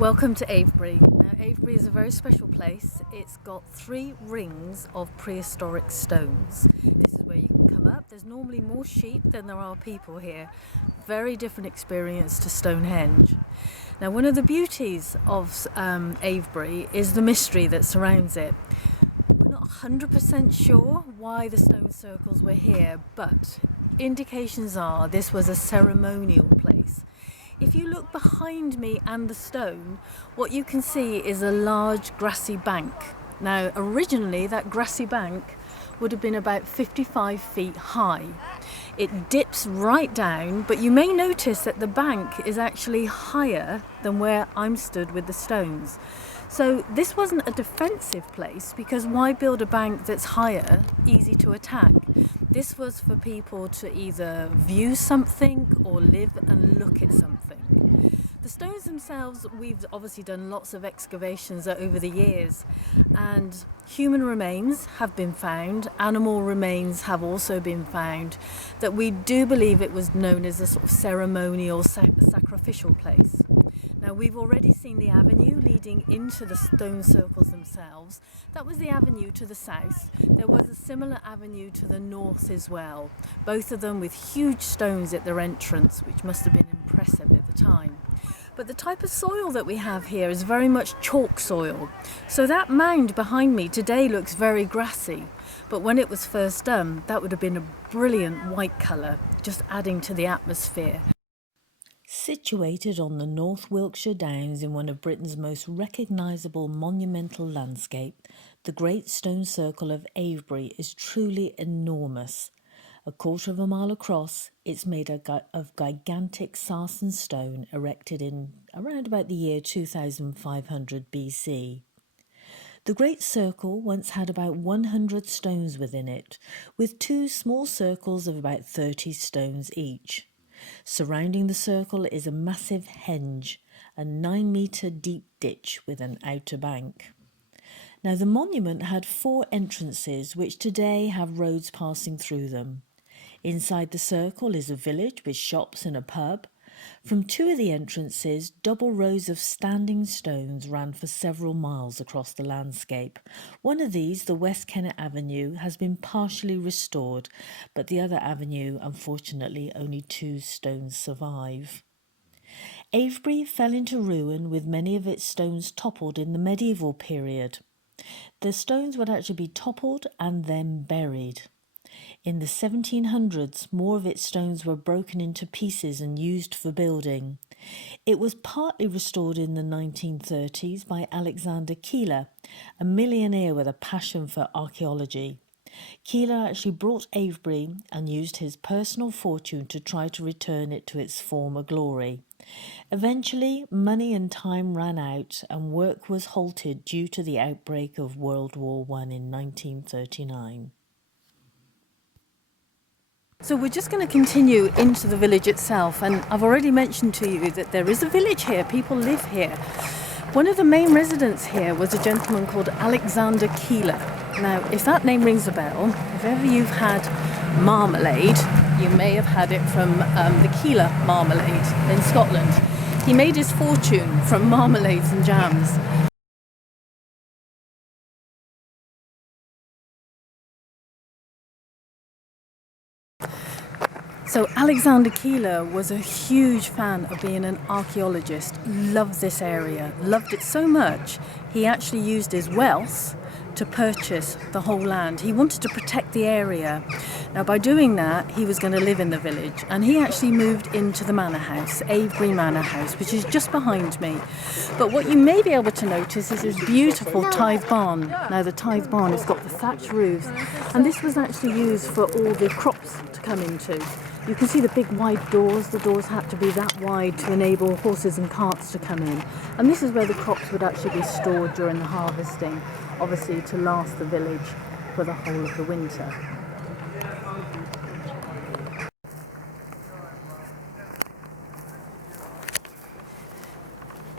Welcome to Avebury. Now, Avebury is a very special place. It's got 3 rings of prehistoric stones. This is where you can come up. There's normally more sheep than there are people here. Very different experience to Stonehenge. Now, one of the beauties of Avebury is the mystery that surrounds it. We're not 100% sure why the stone circles were here, but indications are this was a ceremonial place. If you look behind me and the stone, what you can see is a large grassy bank. Now, originally that grassy bank would have been about 55 feet high. It dips right down, but you may notice that the bank is actually higher than where I'm stood with the stones. So this wasn't a defensive place, because why build a bank that's higher, easy to attack? This was for people to either view something or live and look at something. The stones themselves, we've obviously done lots of excavations over the years, and human remains have been found, animal remains have also been found, that we do believe it was known as a sort of ceremonial sacrificial place. Now, we've already seen the avenue leading into the stone circles themselves. That was the avenue to the south. There was a similar avenue to the north as well, both of them with huge stones at their entrance, which must have been impressive at the time. But the type of soil that we have here is very much chalk soil. So that mound behind me today looks very grassy, but when it was first done, that would have been a brilliant white colour, just adding to the atmosphere. Situated on the North Wiltshire Downs in one of Britain's most recognisable monumental landscape, the Great Stone Circle of Avebury is truly enormous. A quarter of a mile across, it's made of gigantic sarsen stone erected in around about the year 2500 BC. The Great Circle once had about 100 stones within it, with 2 small circles of about 30 stones each. Surrounding the circle is a massive henge, a 9-metre deep ditch with an outer bank. Now, the monument had 4 entrances, which today have roads passing through them. Inside the circle is a village with shops and a pub. From 2 of the entrances, double rows of standing stones ran for several miles across the landscape. One of these, the West Kennet Avenue, has been partially restored, but the other avenue, unfortunately, only 2 stones survive. Avebury fell into ruin with many of its stones toppled in the medieval period. The stones would actually be toppled and then buried. In the 1700s, more of its stones were broken into pieces and used for building. It was partly restored in the 1930s by Alexander Keeler, a millionaire with a passion for archaeology. Keeler actually bought Avebury and used his personal fortune to try to return it to its former glory. Eventually, money and time ran out and work was halted due to the outbreak of World War I in 1939. So we're just going to continue into the village itself, and I've already mentioned to you that there is a village here, people live here. One of the main residents here was a gentleman called Alexander Keeler. Now, if that name rings a bell, if ever you've had marmalade, you may have had it from the Keeler marmalade in Scotland. He made his fortune from marmalades and jams. So Alexander Keeler was a huge fan of being an archaeologist, loved this area, loved it so much, he actually used his wealth to purchase the whole land. He wanted to protect the area. Now, by doing that, he was going to live in the village, and he actually moved into the manor house, Avebury Manor House, which is just behind me. But what you may be able to notice is this beautiful tithe barn. Now, the tithe barn has got the thatch roofs, and this was actually used for all the crops to come into. You can see the big wide doors. The doors had to be that wide to enable horses and carts to come in. And this is where the crops would actually be stored during the harvesting, obviously to last the village for the whole of the winter.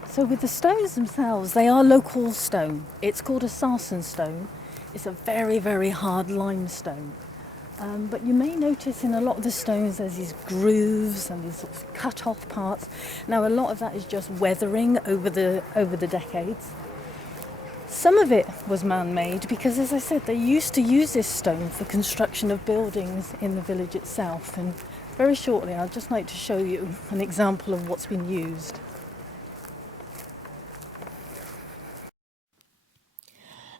So with the stones themselves, they are local stone. It's called a sarsen stone. It's a very, very hard limestone. But you may notice in a lot of the stones there's these grooves and these sort of cut off parts. Now a lot of that is just weathering over the decades. Some of it was man-made because, as I said, they used to use this stone for construction of buildings in the village itself. And very shortly I'd just like to show you an example of what's been used.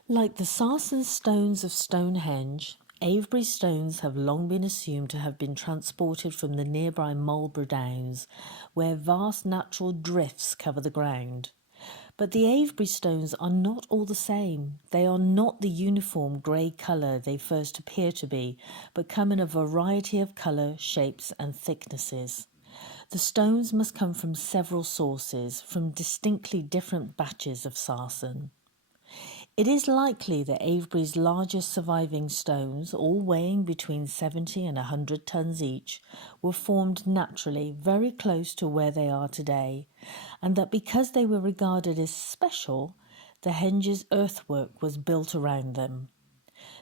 Like the sarsen stones of Stonehenge, Avebury stones have long been assumed to have been transported from the nearby Marlborough Downs, where vast natural drifts cover the ground. But the Avebury stones are not all the same. They are not the uniform grey colour they first appear to be, but come in a variety of colour, shapes and thicknesses. The stones must come from several sources, from distinctly different batches of sarsen. It is likely that Avebury's largest surviving stones, all weighing between 70 and 100 tonnes each, were formed naturally very close to where they are today, and that because they were regarded as special, the henge's earthwork was built around them.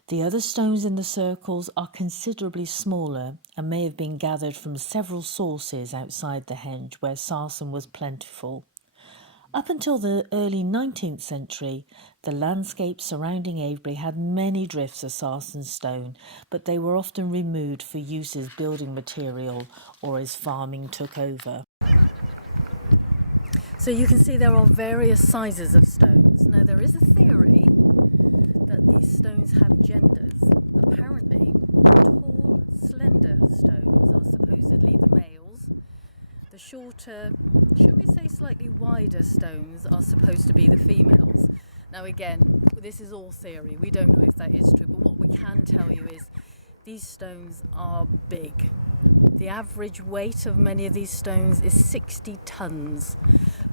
The other stones in the circles are considerably smaller and may have been gathered from several sources outside the henge where sarsen was plentiful. Up until the early 19th century, the landscape surrounding Avebury had many drifts of sarsen stone, but they were often removed for use as building material or as farming took over. So you can see there are various sizes of stones. Now there is a theory that these stones have genders. Apparently, tall, slender stones are supposedly the males. The shorter, should we say slightly wider stones are supposed to be the females. Now again, this is all theory. We don't know if that is true, but what we can tell you is these stones are big. The average weight of many of these stones is 60 tonnes.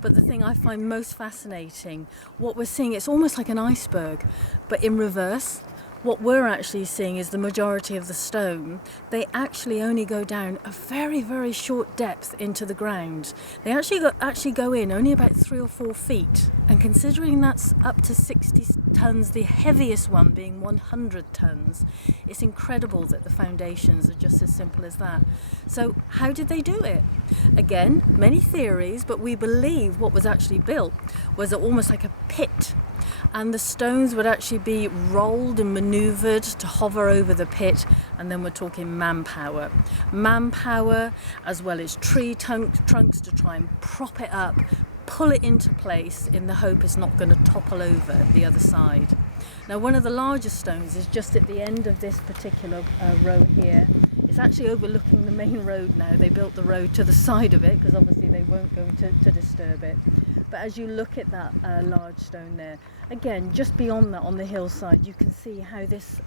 But the thing I find most fascinating, what we're seeing, it's almost like an iceberg, but in reverse. What we're actually seeing is the majority of the stone, they actually only go down a very, very short depth into the ground. They actually go in only about 3 or 4 feet. And considering that's up to 60 tonnes, the heaviest one being 100 tonnes, it's incredible that the foundations are just as simple as that. So how did they do it? Again, many theories, but we believe what was actually built was almost like a pit. And the stones would actually be rolled and manoeuvred to hover over the pit, and then we're talking manpower. Manpower as well as tree trunks to try and prop it up, pull it into place in the hope it's not going to topple over the other side. Now one of the largest stones is just at the end of this particular row here. It's actually overlooking the main road now. They built the road to the side of it because obviously they weren't going to disturb it. But as you look at that large stone there, again, just beyond that on the hillside, you can see how this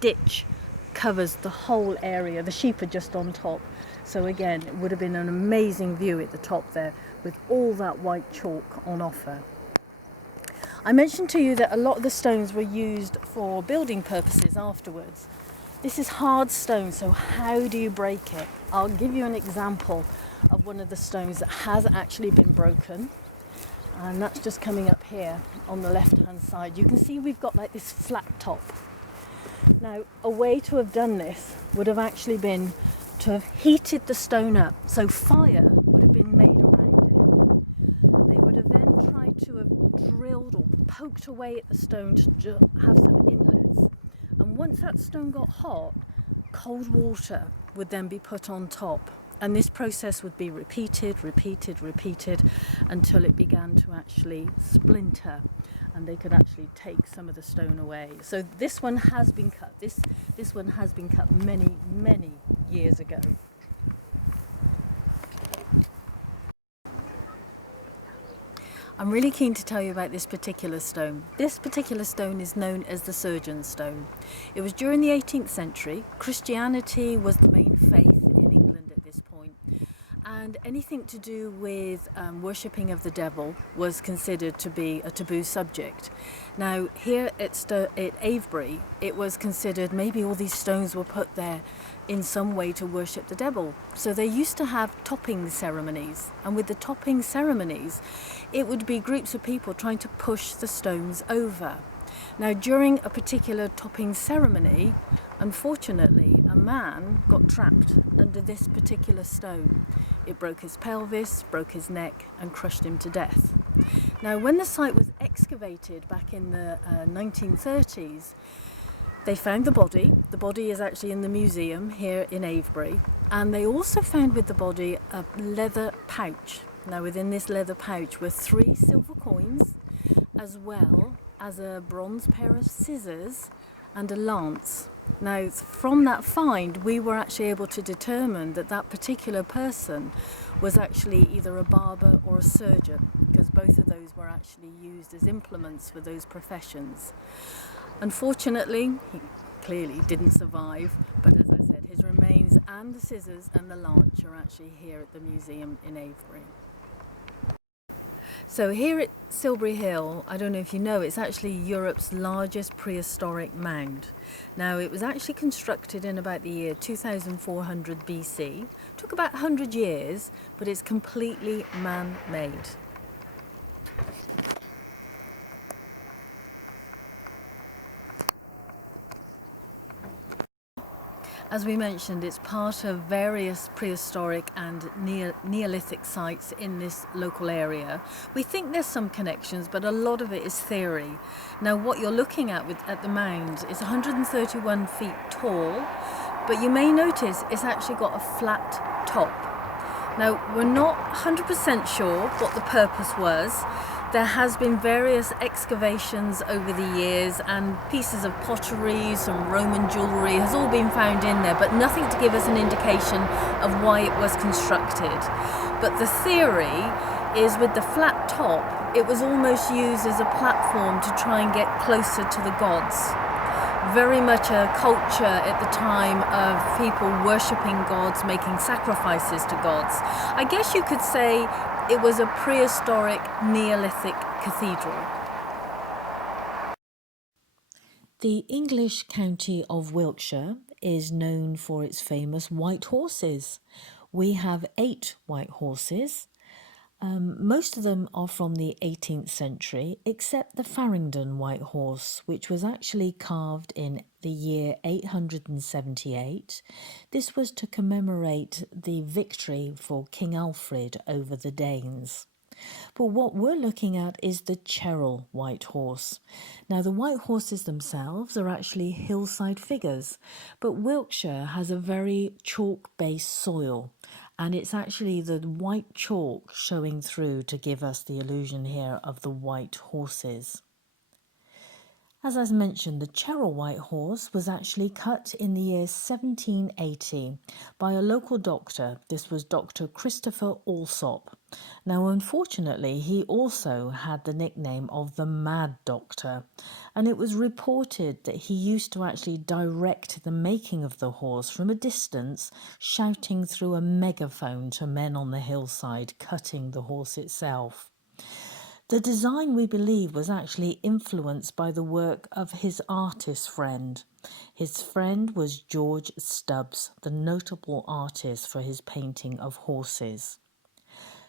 ditch covers the whole area. The sheep are just on top. So again, it would have been an amazing view at the top there with all that white chalk on offer. I mentioned to you that a lot of the stones were used for building purposes afterwards. This is hard stone, so how do you break it? I'll give you an example of one of the stones that has actually been broken. And that's just coming up here on the left hand side. You can see we've got like this flat top. Now a way to have done this would have actually been to have heated the stone up, so fire would have been made around it. They would have then tried to have drilled or poked away at the stone to have some inlets, and once that stone got hot, cold water would then be put on top. And this process would be repeated until it began to actually splinter and they could actually take some of the stone away. So this one has been cut. This one has been cut many, many years ago. I'm really keen to tell you about this particular stone. This particular stone is known as the Surgeon Stone. It was during the 18th century. Christianity was the main faith in England at this point. And anything to do with worshipping of the devil was considered to be a taboo subject. Now here at Avebury, it was considered maybe all these stones were put there in some way to worship the devil. So they used to have topping ceremonies, and with the topping ceremonies, it would be groups of people trying to push the stones over. Now, during a particular topping ceremony, unfortunately, a man got trapped under this particular stone. It broke his pelvis, broke his neck, and crushed him to death. Now, when the site was excavated back in the 1930s, they found the body. The body is actually in the museum here in Avebury. And they also found with the body a leather pouch. Now, within this leather pouch were 3 silver coins, as well as a bronze pair of scissors and a lance. Now, from that find, we were actually able to determine that that particular person was actually either a barber or a surgeon, because both of those were actually used as implements for those professions. Unfortunately, he clearly didn't survive, but as I said, his remains and the scissors and the lance are actually here at the museum in Avebury. So here at Silbury Hill, I don't know if you know, it's actually Europe's largest prehistoric mound. Now, it was actually constructed in about the year 2400 BC. It took about 100 years, but it's completely man-made. As we mentioned, it's part of various prehistoric and Neolithic sites in this local area. We think there's some connections, but a lot of it is theory. Now, what you're looking at at the mound is 131 feet tall, but you may notice it's actually got a flat top. Now, we're not 100% sure what the purpose was. There has been various excavations over the years, and pieces of pottery, some Roman jewellery has all been found in there, but nothing to give us an indication of why it was constructed. But the theory is, with the flat top, it was almost used as a platform to try and get closer to the gods. Very much a culture at the time of people worshipping gods, making sacrifices to gods. I guess you could say it was a prehistoric Neolithic cathedral. The English county of Wiltshire is known for its famous white horses. We have 8 white horses. Most of them are from the 18th century, except the Farringdon white horse, which was actually carved in the year 878. This was to commemorate the victory for King Alfred over the Danes. But what we're looking at is the Cheryl white horse. Now, the white horses themselves are actually hillside figures, but Wiltshire has a very chalk-based soil, and it's actually the white chalk showing through to give us the illusion here of the white horses. As I mentioned, the Cheryl white horse was actually cut in the year 1780 by a local doctor. This was Dr. Christopher Alsop. Now, unfortunately, he also had the nickname of the Mad Doctor, and it was reported that he used to actually direct the making of the horse from a distance, shouting through a megaphone to men on the hillside, cutting the horse itself. The design, we believe, was actually influenced by the work of his artist friend. His friend was George Stubbs, the notable artist for his painting of horses.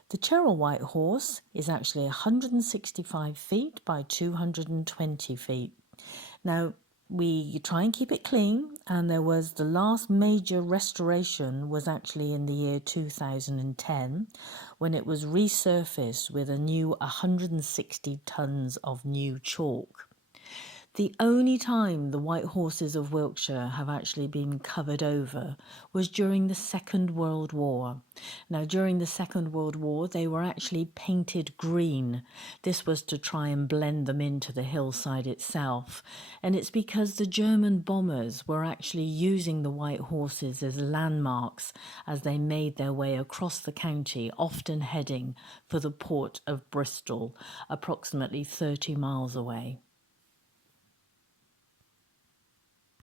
The Cheryl white horse is actually 165 feet by 220 feet. Now, we try and keep it clean, and there was the last major restoration was actually in the year 2010, when it was resurfaced with a new 160 tons of new chalk. The only time the white horses of Wiltshire have actually been covered over was during the Second World War. Now, during the Second World War, they were actually painted green. This was to try and blend them into the hillside itself. And it's because the German bombers were actually using the white horses as landmarks as they made their way across the county, often heading for the port of Bristol, approximately 30 miles away.